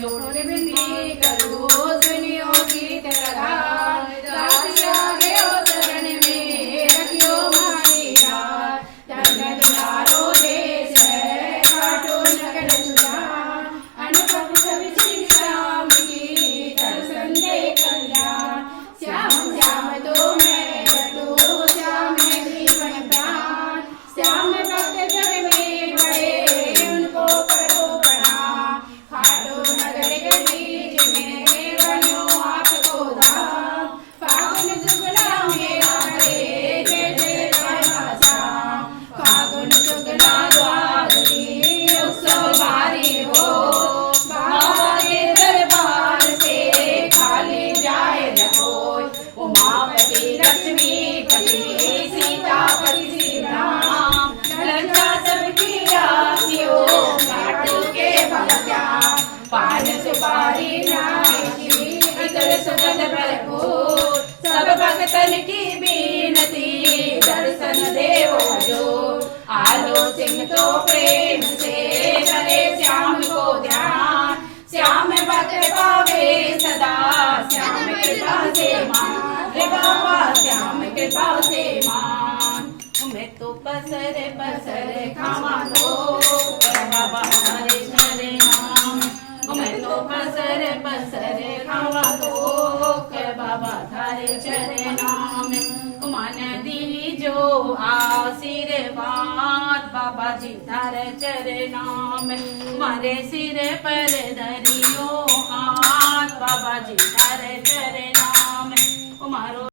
जोड़ के विनती करो सुनियो गीत करा दास आगे ओ शरण में रखियो मारी रात धन यारो देश है काटो नगर सुजान अनुपम कवि श्री श्याम की दर्शन दे कल्याण श्याम श्याम तो मैं रटो श्याम है जीवन प्राण श्याम भक्त जग में बड़े उनको करो प्रणाम खाटो नगर के बीच में बनो आपको धाम फागुन शुक्ला मेरा हरे जय जय रामा श्याम फागुन शुक्ला द्वादशी उत्सव भारी हो बाबा के दरबार से खाली जाए न कोई उमापति लक्ष्मी पति सीतापति श्री राम लज्जा सबकी आतियो काटो के भगवान पान सुपारी नाई इतर सुगंध भरपूर सब भक्तन की बीनती दर्शन देव जो आलो सिंह तो प्रेम से करे श्याम को ध्यान श्याम भक्त पावे सदा श्याम कृपा से मान रे बाबा श्याम कृपा से मान मैं तो पसर खावा दो बाबा हरे हरे नाम मैं तो पसर खावा दो कर बाबा थारे चरे नाम मन दी जो आशीर्वाद बाबा जी थारे चरे नाम मारे सिर पर धरियो हाथ बाबा जी थारे चरे